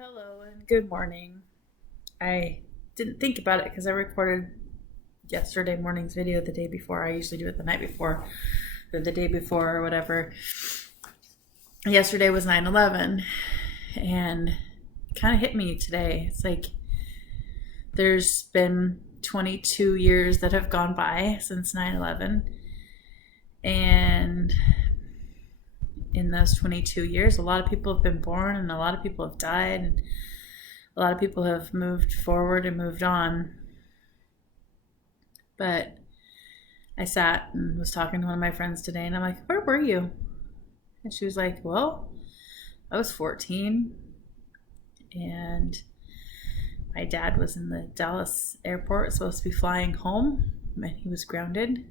Hello and good morning. I didn't think about it because I recorded yesterday morning's video the day before. I usually do it the night before or the day before or whatever. Yesterday was 9/11 and it kind of hit me today. It's like there's been 22 years that have gone by since 9/11, and in those 22 years, a lot of people have been born and a lot of people have died, and a lot of people have moved forward and moved on. But I sat and was talking to one of my friends today, and I'm like, "Where were you?" And she was like, "Well, I was 14, and my dad was in the Dallas airport, supposed to be flying home, and he was grounded,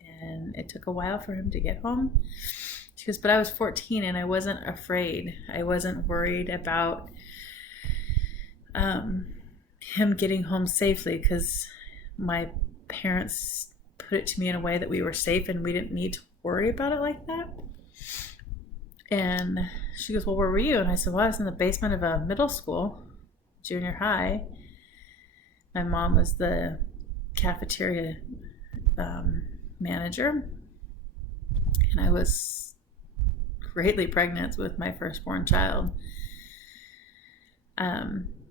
and it took a while for him to get home." She goes, "But I was 14 and I wasn't afraid. I wasn't worried about him getting home safely because my parents put it to me in a way that we were safe and we didn't need to worry about it like that." And she goes, "Well, where were you?" And I said, "Well, I was in the basement of a middle school, junior high. My mom was the cafeteria manager, and I was greatly pregnant with my firstborn child.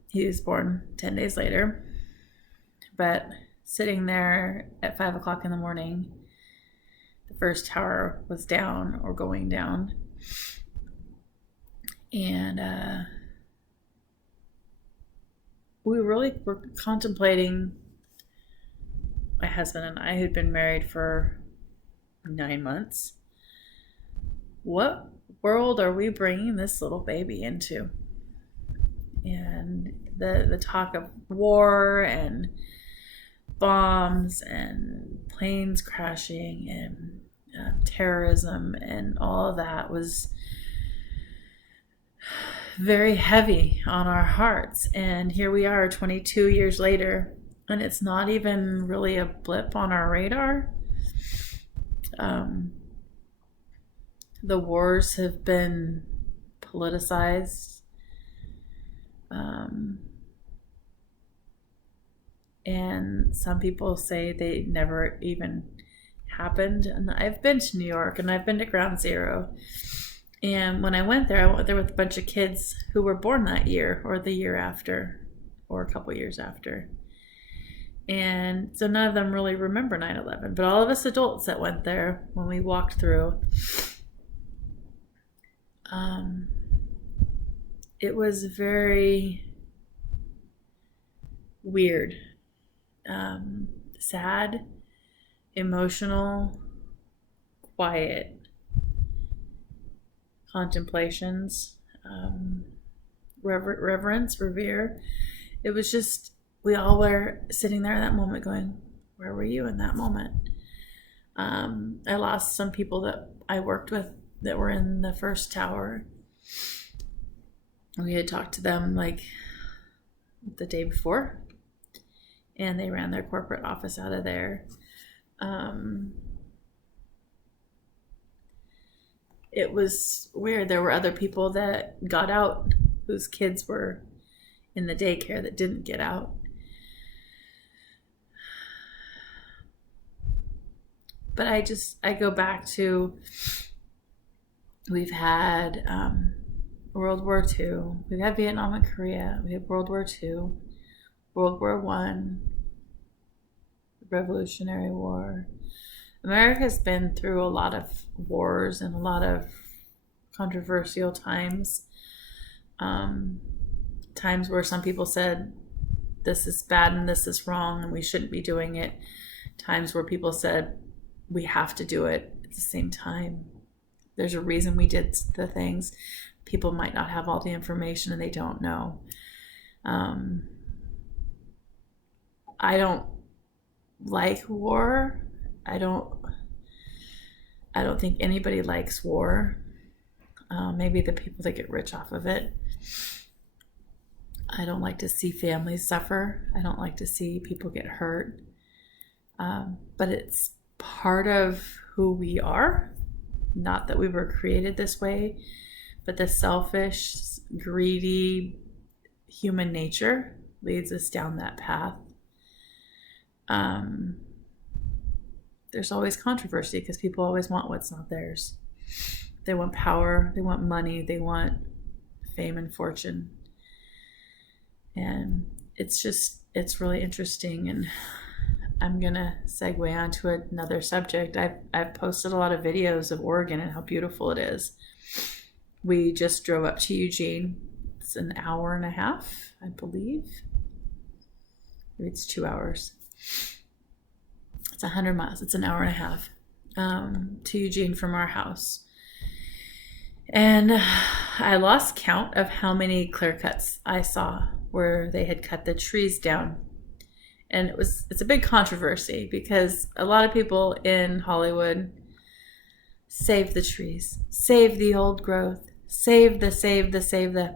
He was born 10 days later, but sitting there at 5 o'clock in the morning, the first tower was down or going down, and we really were contemplating, my husband and I, who'd been married for 9 months, what world are we bringing this little baby into? And the talk of war and bombs and planes crashing and terrorism and all of that was very heavy on our hearts. And here we are 22 years later, and it's not even really a blip on our radar. The wars have been politicized. And some people say they never even happened. And I've been to New York and I've been to Ground Zero. And when I went there with a bunch of kids who were born that year or the year after or a couple years after. And so none of them really remember 9/11. But all of us adults that went there, when we walked through, it was very weird, sad, emotional, quiet contemplations, reverence, revere. It was just, we all were sitting there in that moment going, where were you in that moment? I lost some people that I worked with that were in the first tower. We had talked to them like the day before, and they ran their corporate office out of there. It was weird. There were other people that got out whose kids were in the daycare that didn't get out. But I go back to, we've had World War II, we've had Vietnam and Korea, we have World War II, World War I, the Revolutionary War. America's been through a lot of wars and a lot of controversial times. Times where some people said this is bad and this is wrong and we shouldn't be doing it. Times where people said we have to do it at the same time. There's a reason we did the things. People might not have all the information and they don't know. I don't like war. I don't think anybody likes war. Maybe the people that get rich off of it. I don't like to see families suffer. I don't like to see people get hurt. But it's part of who we are. Not that we were created this way, but the selfish, greedy, human nature leads us down that path. There's always controversy because people always want what's not theirs. They want power, they want money, they want fame and fortune. And it's really interesting. And I'm going to segue onto another subject. I've posted a lot of videos of Oregon and how beautiful it is. We just drove up to Eugene. It's an hour and a half, I believe. Maybe it's 2 hours. It's 100 miles. It's an hour and a half to Eugene from our house. And I lost count of how many clear cuts I saw where they had cut the trees down. And it's a big controversy because a lot of people in Hollywood save the trees, save the old growth, save the.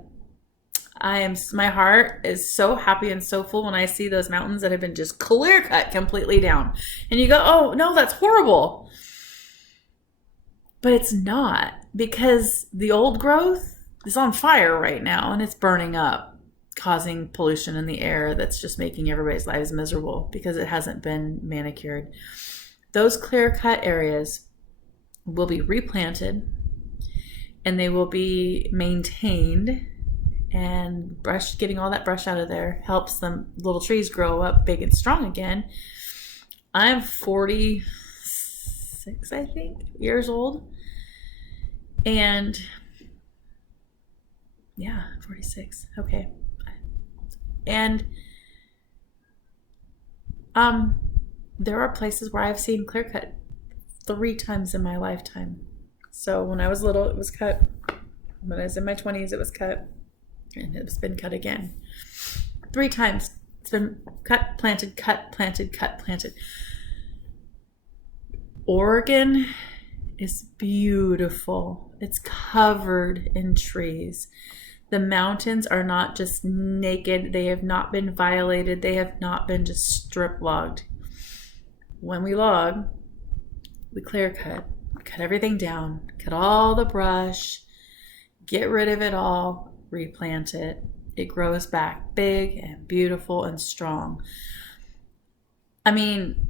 My heart is so happy and so full when I see those mountains that have been just clear cut completely down. And you go, oh no, that's horrible. But it's not, because the old growth is on fire right now and it's burning up, causing pollution in the air that's just making everybody's lives miserable because it hasn't been manicured. Those clear cut areas will be replanted and they will be maintained, and getting all that brush out of there helps them little trees grow up big and strong again. I'm 46, I think, years old. And yeah, 46. Okay. And there are places where I've seen clear cut 3 times in my lifetime. So when I was little, it was cut. When I was in my 20s, it was cut. And it's been cut again. 3 times. It's been cut, planted, cut, planted, cut, planted. Oregon is beautiful. It's covered in trees. The mountains are not just naked. They have not been violated. They have not been just strip logged. When we log, we clear cut everything down, cut all the brush, get rid of it all, replant it. It grows back big and beautiful and strong. I mean,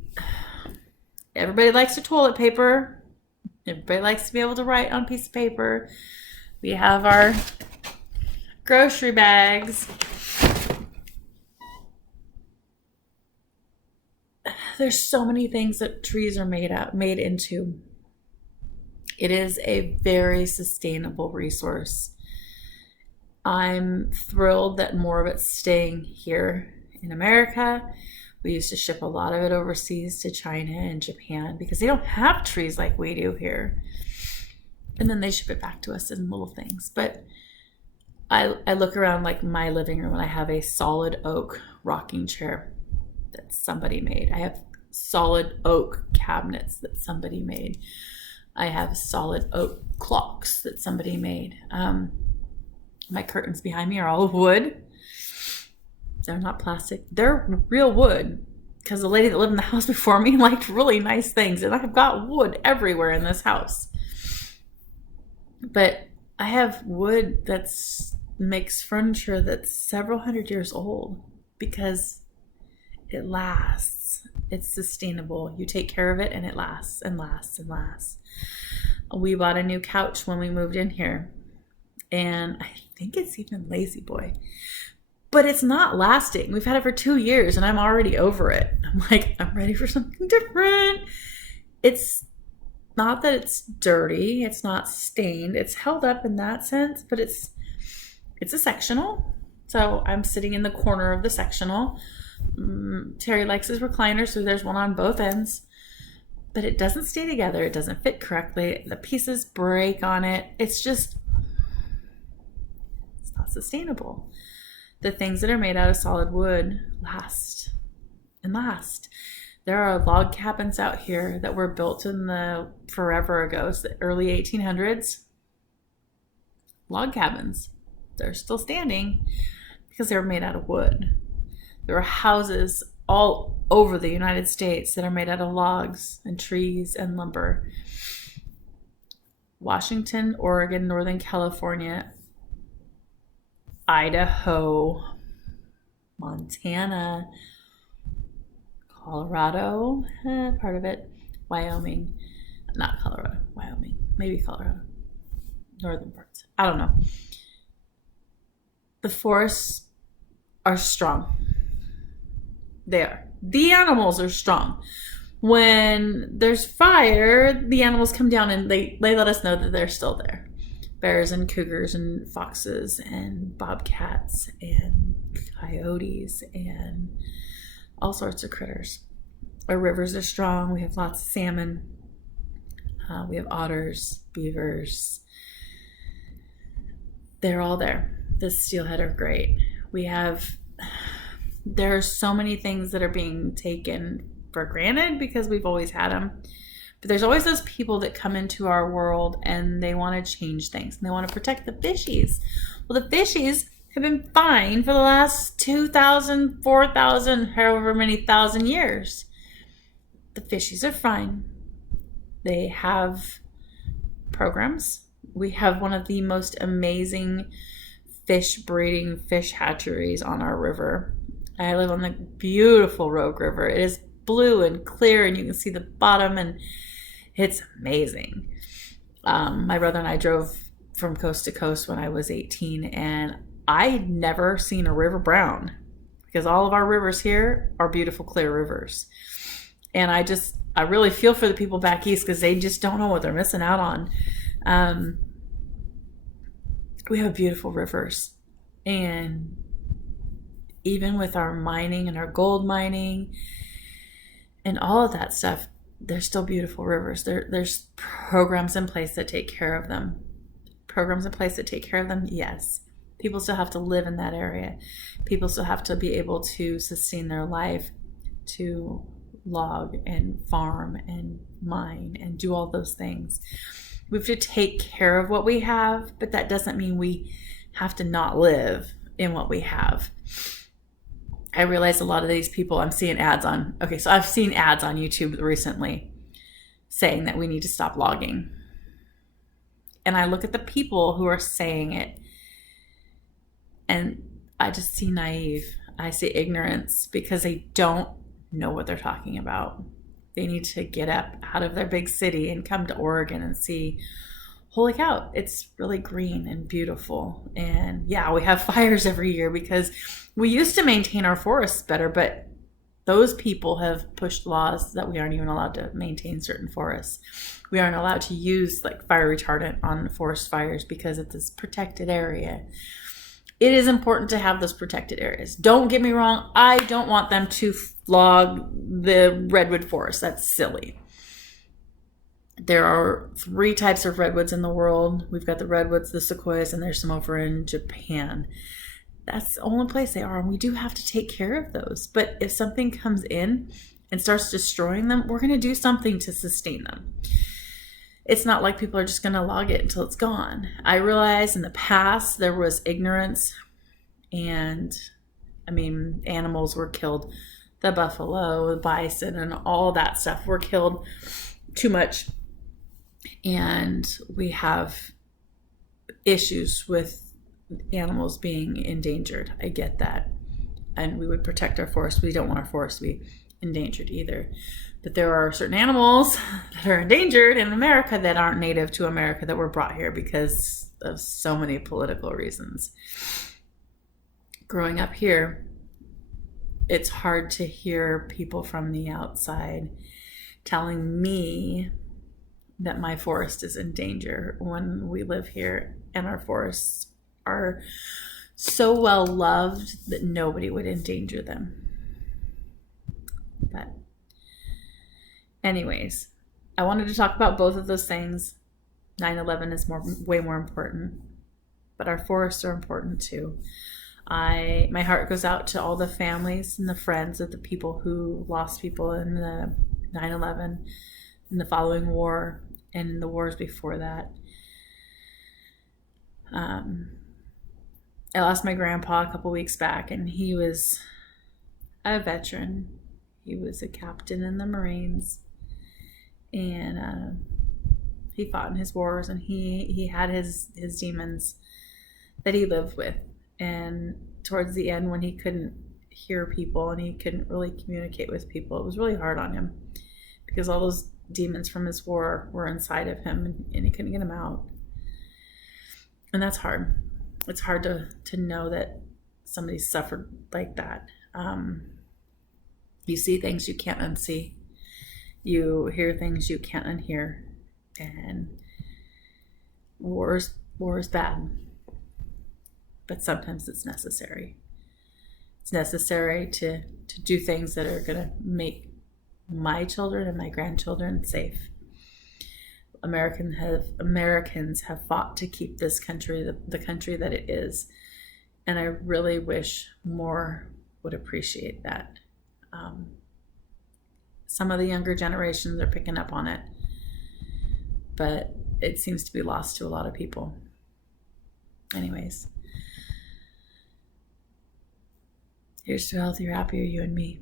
everybody likes their toilet paper. Everybody likes to be able to write on a piece of paper. We have our grocery bags. There's so many things that trees are made into. It is a very sustainable resource. I'm thrilled that more of it's staying here in America. We used to ship a lot of it overseas to China and Japan because they don't have trees like we do here. And then they ship it back to us in little things. But I look around like my living room and I have a solid oak rocking chair that somebody made. I have solid oak cabinets that somebody made. I have solid oak clocks that somebody made. My curtains behind me are all wood. They're not plastic. They're real wood because the lady that lived in the house before me liked really nice things. And I've got wood everywhere in this house. But I have wood that makes furniture that's several hundred years old because it lasts. It's sustainable. You take care of it and it lasts and lasts and lasts. We bought a new couch when we moved in here. And I think it's even Lazy Boy. But it's not lasting. We've had it for 2 years and I'm already over it. I'm like, I'm ready for something different. It's not that it's dirty. It's not stained. It's held up in that sense, but it's a sectional. So I'm sitting in the corner of the sectional. Terry likes his recliner, so there's one on both ends. But it doesn't stay together. It doesn't fit correctly. The pieces break on it. It's not sustainable. The things that are made out of solid wood last and last. There are log cabins out here that were built in the forever ago, so the early 1800s. Log cabins. They're still standing because they were made out of wood. There are houses all over the United States that are made out of logs and trees and lumber. Washington, Oregon, Northern California Idaho, Montana, Colorado, part of it, Wyoming, not Colorado, Wyoming, maybe Colorado, northern parts. I don't know. The forests are strong. They are. The animals are strong. When there's fire, the animals come down and they let us know that they're still there. Bears and cougars and foxes and bobcats and coyotes and all sorts of critters. Our rivers are strong. We have lots of salmon. We have otters, beavers. They're all there. The steelhead are great. There are so many things that are being taken for granted because we've always had them. But there's always those people that come into our world and they want to change things and they want to protect the fishies. Well, the fishies have been fine for the last 2,000, 4,000, however many thousand years. The fishies are fine. They have programs. We have one of the most amazing fish breeding fish hatcheries on our river. I live on the beautiful Rogue River. It is blue and clear and you can see the bottom and it's amazing. My brother and I drove from coast to coast when I was 18 and I'd never seen a river brown because all of our rivers here are beautiful clear rivers. And I really feel for the people back east because they just don't know what they're missing out on. We have beautiful rivers, and even with our mining and our gold mining and all of that stuff, they're still beautiful rivers. There's programs in place that take care of them. Programs in place that take care of them, yes. People still have to live in that area. People still have to be able to sustain their life, to log and farm and mine and do all those things. We have to take care of what we have, but that doesn't mean we have to not live in what we have. I realize a lot of these people I'm seeing ads on. Okay, so I've seen ads on YouTube recently saying that we need to stop logging. And I look at the people who are saying it and I just see naive. I see ignorance because they don't know what they're talking about. They need to get up out of their big city and come to Oregon and see, holy cow, it's really green and beautiful. And yeah, we have fires every year because we used to maintain our forests better, but those people have pushed laws that we aren't even allowed to maintain certain forests. We aren't allowed to use like fire retardant on forest fires because it's this protected area. It is important to have those protected areas. Don't get me wrong. I don't want them to log the redwood forest. That's silly. There are 3 types of redwoods in the world. We've got the redwoods, the sequoias, and there's some over in Japan. That's the only place they are, and we do have to take care of those. But if something comes in and starts destroying them, we're going to do something to sustain them. It's not like people are just going to log it until it's gone. I realize in the past there was ignorance and, animals were killed. The buffalo, the bison, and all that stuff were killed too much. And we have issues with animals being endangered. I get that. And we would protect our forests. We don't want our forests to be endangered either. But there are certain animals that are endangered in America that aren't native to America that were brought here because of so many political reasons. Growing up here, it's hard to hear people from the outside telling me that my forest is in danger when we live here and our forests are so well loved that nobody would endanger them. But anyways, I wanted to talk about both of those things. 9/11 is way more important, but our forests are important too. My heart goes out to all the families and the friends of the people who lost people in the 9/11, in the following war, and in the wars before that. I lost my grandpa a couple weeks back, and he was a veteran. He was a captain in the Marines, and he fought in his wars, and he had his demons that he lived with. And towards the end, when he couldn't hear people and he couldn't really communicate with people, it was really hard on him because all those demons from his war were inside of him and he couldn't get them out. And that's hard. It's hard to know that somebody suffered like that. You see things you can't unsee. You hear things you can't unhear. And war is bad. But sometimes it's necessary. It's necessary to do things that are going to make my children and my grandchildren safe. Americans have fought to keep this country the country that it is. And I really wish more would appreciate that. Some of the younger generations are picking up on it, but it seems to be lost to a lot of people. Anyways, here's to a healthier, happier you and me.